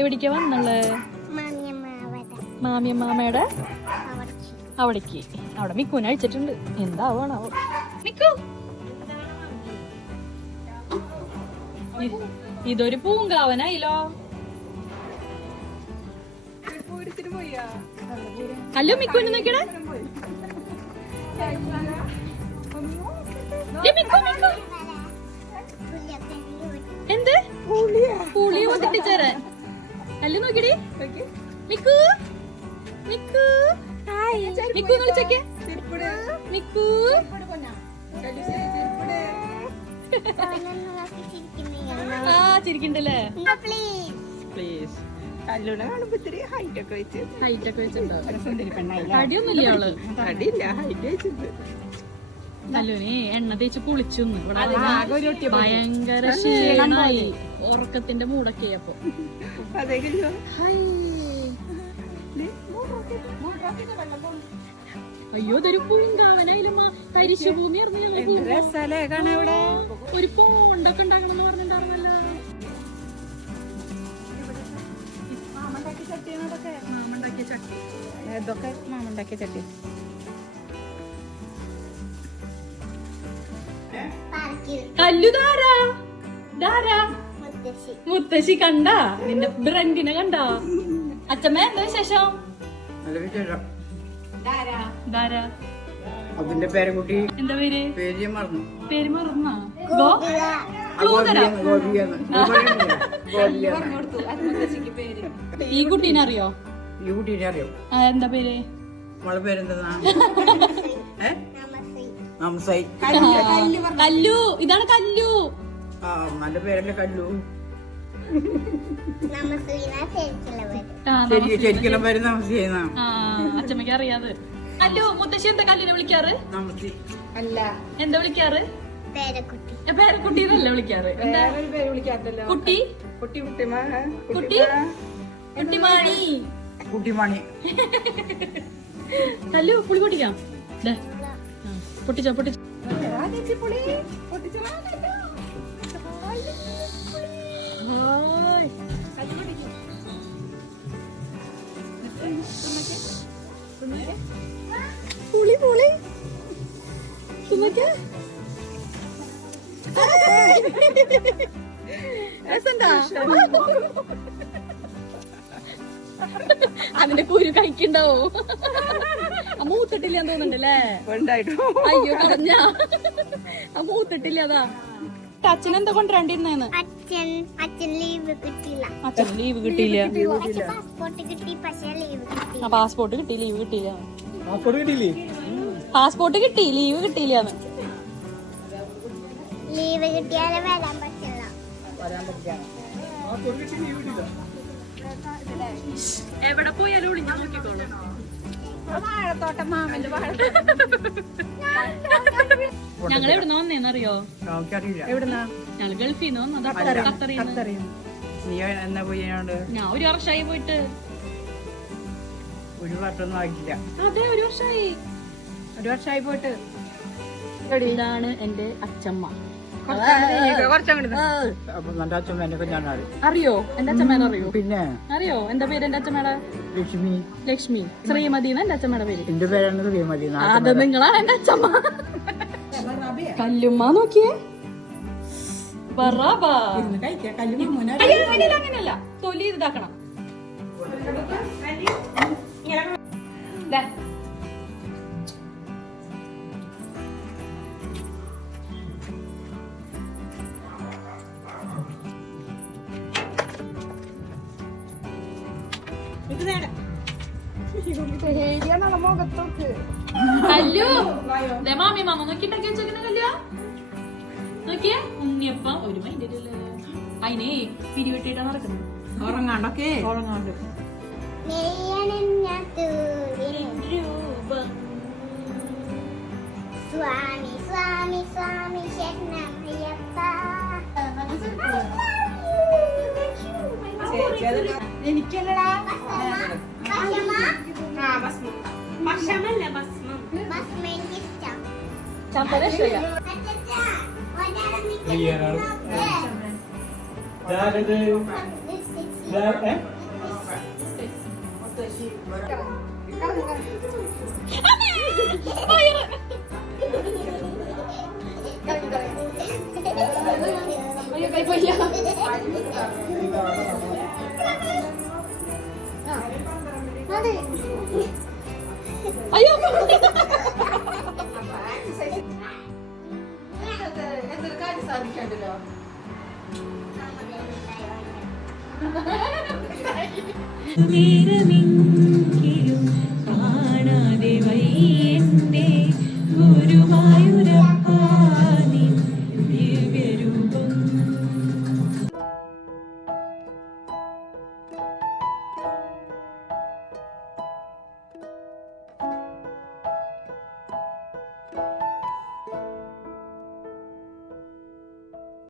എവിടേക്കാ വന്നുള്ളേ? മാമിയമ്മാമയുടെ അവിടേക്ക്. അവിടെ മിക്കുവിനെ അഴിച്ചിട്ടുണ്ട്. എന്താവണാവോ മിക്കു. ഇതൊരു പൂങ്കാവനായില്ലോ. ഹലോ മിക്കുവിനെ നോക്കിയടേ. എന്ത് പുളി പൊട്ടിച്ചേരാൻ? അല്ല നോക്കിയടി മിക്കു. മിക്കു മിക്കു കളിച്ചൊക്കെ മിക്കു. ആ ചിരിക്കണ്ടല്ലേ? തടിയൊന്നുമില്ല അവള്. നല്ലോനെ എണ്ണ തേച്ച് കുളിച്ചു. ഭയങ്കര ക്ഷീണായി. ഉറക്കത്തിന്റെ മൂടൊക്കെ അപ്പൊ. അയ്യോ ഇതൊരു പൂങ്കാവനായാലും തരിശു ഭൂമി ഒരു പോണ്ടൊക്കെ ഉണ്ടാക്കണമെന്ന് പറഞ്ഞിട്ടുണ്ടായിരുന്നല്ലോ. മാമുണ്ടാക്കിയ ചട്ടി. ഇതൊക്കെ മാമുണ്ടാക്കിയ ചട്ടി. കല്ലുതാരാ? മുത്തശ്ശി കണ്ടാ? നിന്റെ ബ്രണ്ടിനെ കണ്ടാ? അച്ഛമ്മ എന്താ വിശേഷം? അതിന്റെ പേരക്കുട്ടി എന്താ പേര്? പേര് മറന്നാ? ഈ കുട്ടീനെ അറിയോ? ഈ കുട്ടീനെ അറിയോ? എന്താ പേര്? മോളെ പേരെന്താ? കല്ലു. ഇതാണ് കല്ലു. നല്ല പേരല്ലേ കല്ലു. അച്ഛമ്മക്ക് അറിയാതെ. കല്ലു. മുത്തശ്ശി എന്താ കല്ലിനെ വിളിക്കാറ്? അല്ല എന്താ വിളിക്കാറ്? പേരക്കുട്ടി എന്നല്ല വിളിക്കാറ്. കുട്ടി കുട്ടി കുട്ടിമാണി. കുട്ടിമാണി. കല്ലു പുളി പൊട്ടിക്കാം. പൊട്ടിച്ചോ പൊട്ടിച്ചോ. പുളി പുളി അതിന്റെ കുരു കഴിക്കണ്ടാവോ? മൂത്തിട്ടില്ലാന്ന് തോന്നുന്നുണ്ടല്ലേ? അയ്യോ കളഞ്ഞ മൂത്തിട്ടില്ല. അതാ അച്ഛൻ എന്താ കൊണ്ടുവരണ്ടിരുന്നേന്ന്? അച്ഛൻ ലീവ് കിട്ടിയില്ല. പാസ്പോർട്ട് കിട്ടി ലീവ് കിട്ടിയില്ല. പാസ്പോർട്ട് കിട്ടി ലീവ് കിട്ടിയില്ലാന്ന്. ലീവ് കിട്ടിയാലേ വരാൻ പറ്റില്ല. എവിടെ പോയാലും ഒളിഞ്ഞു നോക്കിക്കോളൂ. ഞങ്ങൾ എവിടുന്ന വന്നേന്നറിയോ? ഞങ്ങള് ഗൾഫിൽ നിന്ന് വന്നത്. ഞാൻ 1 വർഷമായി പോയിട്ട്. 1 വർഷമൊന്നും ആയിട്ടില്ല. അതെ 1 വർഷമായി. 1 വർഷമായി പോയിട്ട്. ഇതാണ് എന്റെ അച്ഛമ്മ. അറിയോ എന്റെ അച്ഛമ്മേനെ? അറിയോ? പിന്നെ അറിയോ? എന്താ പേര് എന്റെ അച്ഛമ്മയുടെ? ലക്ഷ്മി. ലക്ഷ്മി. ശ്രീമതി എന്റെ അച്ഛമ്മയുടെ പേര്. എന്റെ പേരാണ് ശ്രീമതി. അത് നിങ്ങളാണ് എന്റെ അച്ഛമ്മ. കല്ലുമ്മ നോക്കിയേ. അങ്ങനെയല്ല തൊലി ഇതാക്കണം. കല്ലു മാമി മാമ നോക്കിണ്ടാക്കി വെച്ചേക്കുന്ന കല്ലുവാ. നോക്കിയേ ഉണ്ണിയപ്പം. ഒരു മൈൻഡില്ലല്ലേ അതിനെ പിരിവെട്ടിട്ടാ നടക്കുന്നത്. ഉറങ്ങാണ്ടൊക്കെ ഉറങ്ങാണ്ട്. സ്വാമി സ്വാമി സ്വാമി ശരണമയ്യപ്പ. എനിക്കല്ലടാ അയ്യോ എന്തൊരു കാര്യം സാധിക്കണ്ടല്ലോ. നേരമെങ്കിലും കാണാതെ വയ്യന്റെ ഗുരുവായൂരപ്പാ നിൻ ദിവ്യരൂപം.